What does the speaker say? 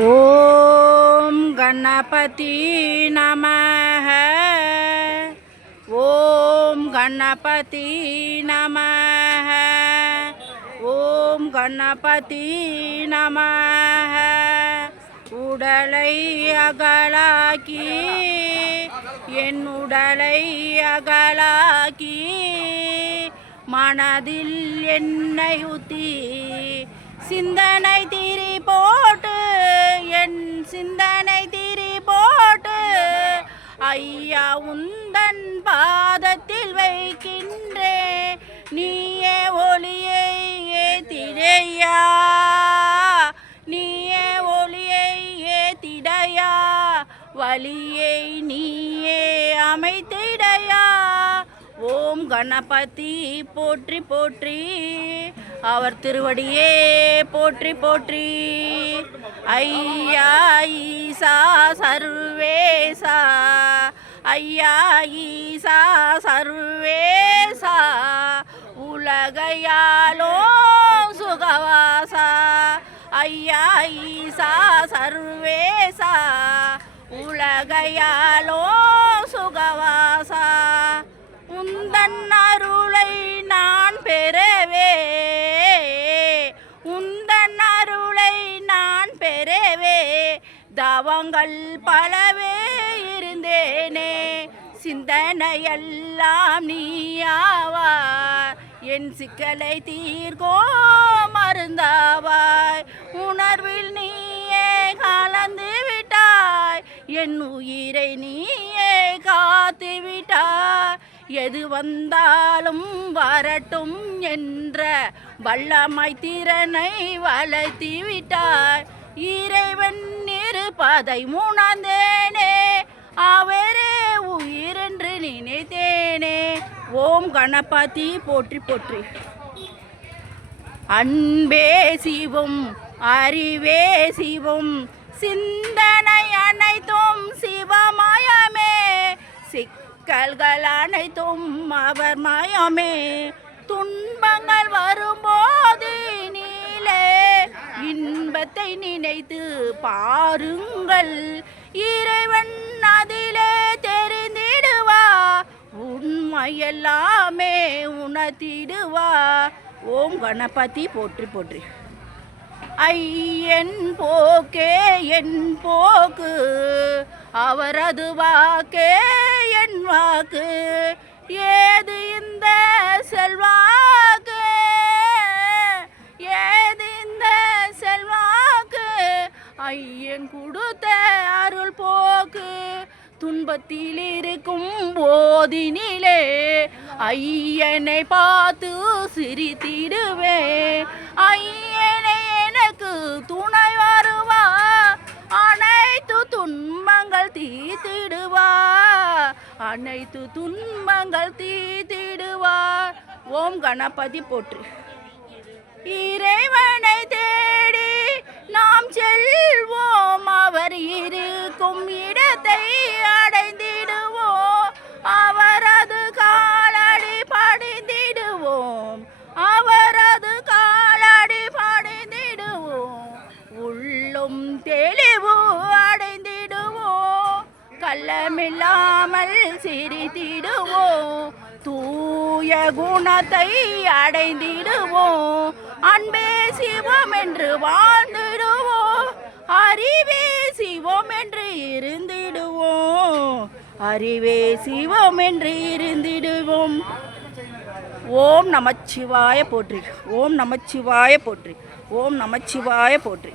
ஓம் கணபதி நமஹ. ஓம் கணபதி நமஹ. ஓம் கணபதி நமஹ. உடலை அகலாக்கி என் உடலை அகலாக்கி மனதில் எண்ணெய் ஊற்றி சிந்தனை திரி போட்டு என் சிந்தனை திரி போட்டு ஐயா உந்தன் பாதத்தில் வைக்கின்றே. நீயே ஒளியை ஏத்திடையா, நீயே ஒளியை ஏத்திடையா, வழியை நீயே அமைத்திடையா. ஓம் கணபதி போற்றி போற்றி, அவர் திருவடியே போற்றி போற்றி. ஐயா ஈசா சர்வேசா, ஐயா ஈசா சர்வேசா, உலகையாலோ சுகவாசா. ஐயா ஈசா சர்வேசா, உலகையாலோ சுகவாசா. உந்தன் அருளை நான் பெறவே, உந்தன் அருளை நான் பெறவே தவங்கள் பலவே இருந்தேனே. சிந்தனையெல்லாம் நீயாவாய், என் சிக்கலை தீர்க்கோ மருந்தாவாய். உணர்வில் நீயே கலந்து விட்டாய், என் உயிரை நீயே காத்து விட்டாய். எது வந்தாலும் வரட்டும் என்ற வல்லமை திறனை வளர்த்தி விட்டாய். இறைவன் இருப்பதை உணர்ந்தேனே, அவரே உயிர் என்று நினைத்தேனே. ஓம் கணபதி போற்றி போற்றி. அன்பே சிவம் அறிவே சிவம், சிந்தனை அனைத்தும் சிவமயமே. சிக்கல்கள் அனைத்தும் அவர் மயமே. துன்பங்கள் வரும்போது நீலே இன்பத்தை நினைத்து பாருங்கள். இறைவன் அதிலே தெரிந்திடுவா, உண்மையெல்லாமே உணர்த்திடுவா. ஓம் கணபதி போற்றி போற்றி. ஐயன் போக்கே என் போக்கு, அவரது வாக்கே என் வாக்கு. ஏது இந்த செல்வாக்கு, ஏது இந்த செல்வாக்கு, ஐயன் கொடுத்த அருள் போக்கு. துன்பத்தில் இருக்கும் போதினிலே ஐயனை பார்த்து சிரித்திடுவே. ஐயனை எனக்கு துணை வருவா, அனைத்து துன்பங்கள் தீர்த்திடுவா, அனைத்து துன்பங்கள் தீர்த்திடுவா. ஓம் கணபதி போற்றி. இறைவனை தேடி நாம் செல்வோம், அவர் இருக்கும் இடத்தை அடைந்திடுவோம். அவரது காலடி படிந்திடுவோம், அவரது காலடி படிந்திடுவோம். உள்ளும் தெளிவு அடைந்திடுவோம், கள்ளமில்லாமல் சிரித்திடுவோம். தூய குணத்தை அடைந்திடுவோம், அன்பே சிவம் என்று வாழ்ந்திடுவோம். அறிவே சிவம் என்று இருந்திடுவோம், அறிவே சிவம் என்று இருந்திடுவோம். ஓம் நமச்சிவாய போற்றி, ஓம் நமச்சிவாய போற்றி, ஓம் நமச்சிவாய போற்றி.